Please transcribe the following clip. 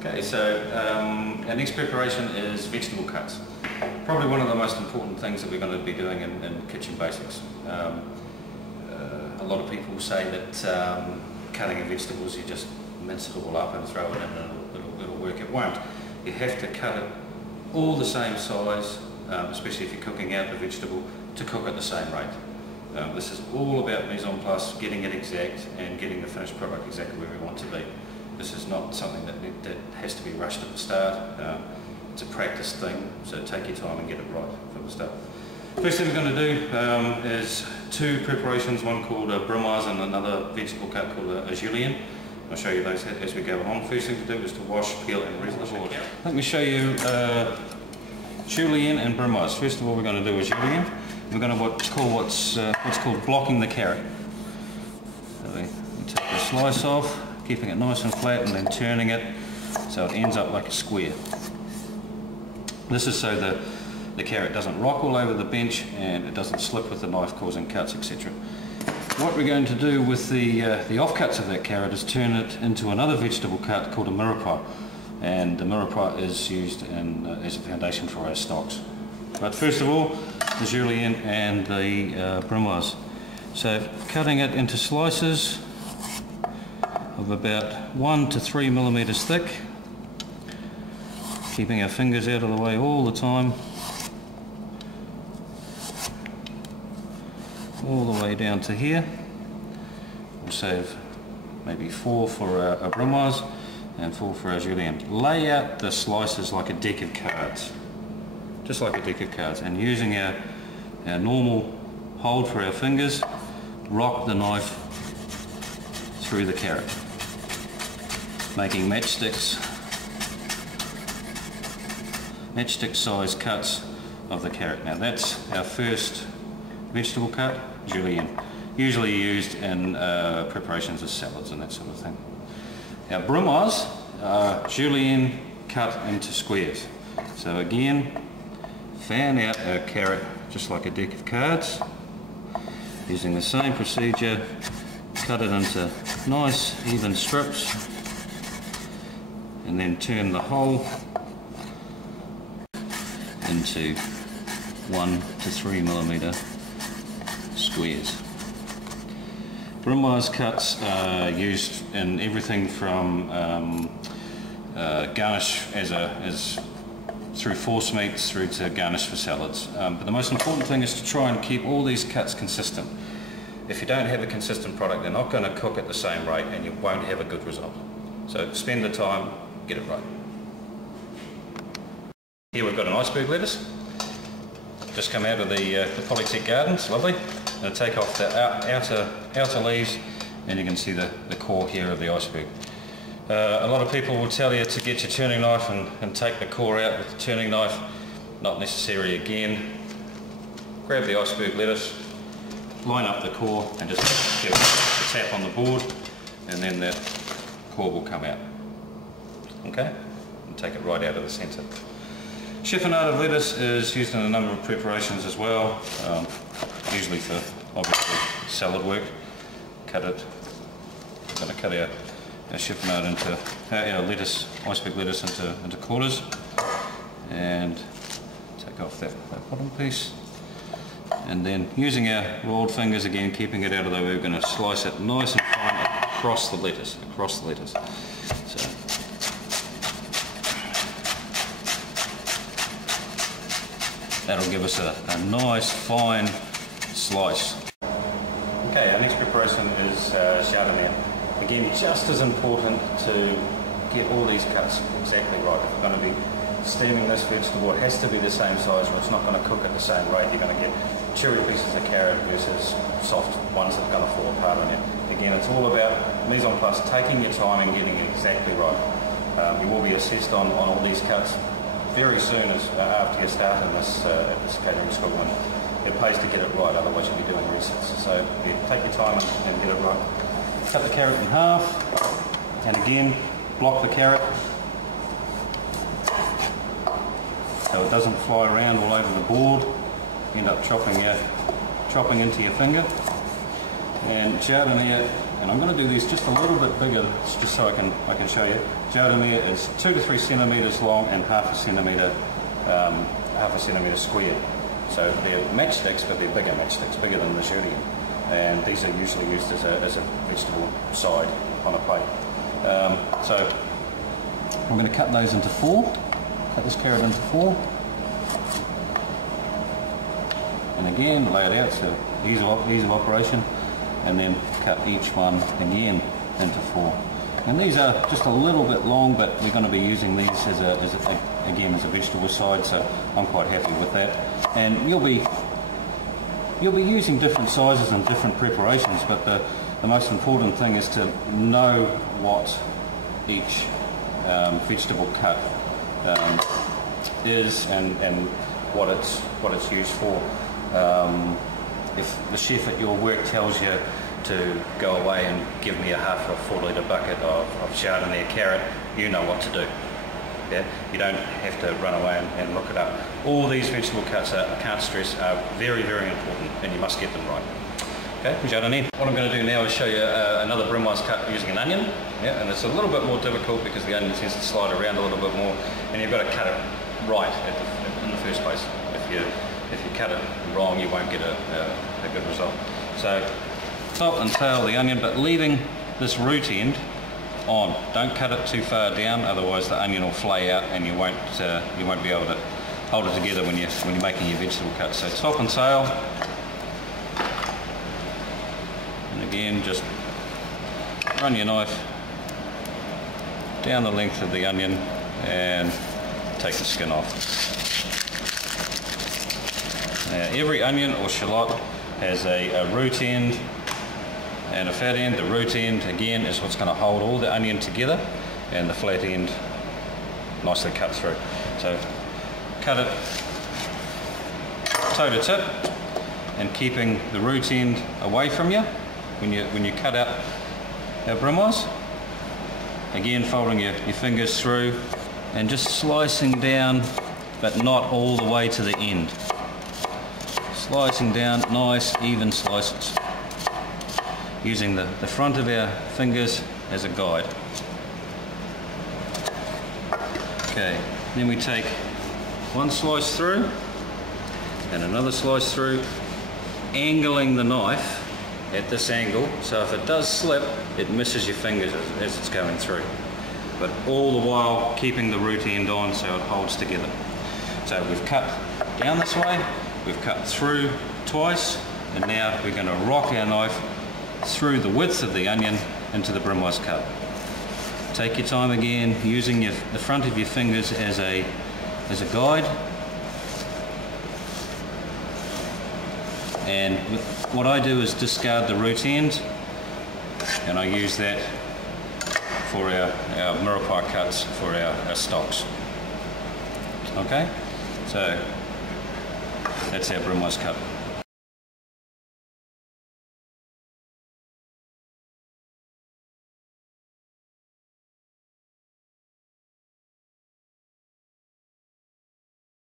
Okay, so our next preparation is vegetable cuts. Probably one of the most important things that we're going to be doing in kitchen basics. A lot of people say that cutting in vegetables, you just mince it all up and throw it in and it'll work. It won't. You have to cut it all the same size, especially if you're cooking out the vegetable, to cook at the same rate. This is all about mise-en-place, getting it exact and getting the finished product exactly where we want to be. This is not something that has to be rushed at the start. It's a practice thing, so take your time and get it right from the start. First thing we're going to do is two preparations, one called a Brunoise and another vegetable cut called a Julienne. I'll show you those as we go along. First thing to do is to wash, peel and rinse the board. Let me show you Julienne and Brunoise. First of all, we're going to do a Julienne. We're going to what's called blocking the carrot. So we take the slice off, keeping it nice and flat, and then turning it so it ends up like a square. This is so the carrot doesn't rock all over the bench and it doesn't slip with the knife, causing cuts, etc. What we're going to do with the offcuts of that carrot is turn it into another vegetable cut called a mirepoix, and the mirepoix is used as a foundation for our stocks. But first of all, the Julienne and the Brunoise. So cutting it into slices of about 1 to 3 millimeters thick, keeping our fingers out of the way all the time, all the way down to here. We'll save maybe 4 for a Brunoise and 4 for our Julienne. Lay out the slices like a deck of cards, just like a deck of cards, and using our normal hold for our fingers, rock the knife through the carrot, making matchstick size cuts of the carrot. Now that's our first vegetable cut, Julienne, usually used in preparations of salads and that sort of thing. Our Brunoise, Julienne cut into squares. So again, fan out our carrot just like a deck of cards, using the same procedure, cut it into nice even strips, and then turn the whole into 1 to 3 millimeter squares. Brunoise cuts are used in everything from garnish as through force meats through to garnish for salads. But the most important thing is to try and keep all these cuts consistent. If you don't have a consistent product, they're not going to cook at the same rate and you won't have a good result. So spend the time, get it right. Here we've got an iceberg lettuce, just come out of the Polytechnic garden. It's lovely. I'm going to take off the outer leaves, and you can see the core here of the iceberg. A lot of people will tell you to get your turning knife and take the core out with the turning knife. Not necessary again. Grab the iceberg lettuce, line up the core and just give it a tap on the board, and then the core will come out. Okay? And take it right out of the centre. Chiffinade of lettuce is used in a number of preparations as well, usually for obviously salad work. Cut it. I'm going to cut our chiffinade into our lettuce, iceberg lettuce into quarters, and take off that bottom piece. And then using our rolled fingers again, keeping it out of the way, we're going to slice it nice and fine across the lettuce. So that'll give us a nice fine slice. Okay, our next preparation is Jardonaire. Again, just as important to get all these cuts exactly right. If we're going to be steaming this vegetable, it has to be the same size, or it's not going to cook at the same rate. You're going to get chewy pieces of carrot versus soft ones that are going to fall apart on you. Again, it's all about mise-en-place, taking your time and getting it exactly right. You will be assessed on all these cuts very soon after you start in this catering school, and it pays to get it right, otherwise you'll be doing resets. So yeah, take your time and get it right. Cut the carrot in half, and again, block the carrot so it doesn't fly around all over the board. End up chopping into your finger. And Jardonaire and I'm going to do these just a little bit bigger, just so I can show you. Jardonaire is 2 to 3 centimetres long and half a centimetre square. So they're matchsticks, but they're bigger matchsticks, bigger than the Julienne. And these are usually used as a vegetable side on a plate. So I'm going to cut those into 4. Cut this carrot into 4. And again, lay it out, so ease of operation. And then cut each one again into 4. And these are just a little bit long, but we're going to be using these again as a vegetable side, so I'm quite happy with that. And you'll be using different sizes and different preparations, but the most important thing is to know what each vegetable cut is and what it's used for. If the chef at your work tells you to go away and give me a half a 4 litre bucket of Jardonaire carrot, you know what to do. Yeah? You don't have to run away and look it up. All these vegetable cuts, I can't stress, are very, very important, and you must get them right. Okay, Jardonaire. What I'm going to do now is show you another Brunoise cut using an onion. Yeah, and it's a little bit more difficult because the onion tends to slide around a little bit more, and you've got to cut it right in the first place. If you cut it wrong, you won't get a good result. So top and tail the onion, but leaving this root end on. Don't cut it too far down, otherwise the onion will flay out and you won't be able to hold it together when you're making your vegetable cuts. So top and tail, and again just run your knife down the length of the onion and take the skin off. Every onion or shallot has a root end and a fat end. The root end again is what's going to hold all the onion together, and the flat end nicely cut through. So cut it toe to tip and keeping the root end away from you when you cut out our Brunoise. Again, folding your fingers through and just slicing down, but not all the way to the end. Slicing down, nice even slices, using the front of our fingers as a guide. Okay, then we take one slice through and another slice through, angling the knife at this angle, so if it does slip, it misses your fingers as it's going through, but all the while keeping the root end on so it holds together. So we've cut down this way, we've cut through twice, and now we're going to rock our knife through the width of the onion into the Brunoise cut. Take your time again, using the front of your fingers as a guide. And what I do is discard the root end, and I use that for our mirepoix cuts for our stocks. Okay, so that's our Brunoise cut.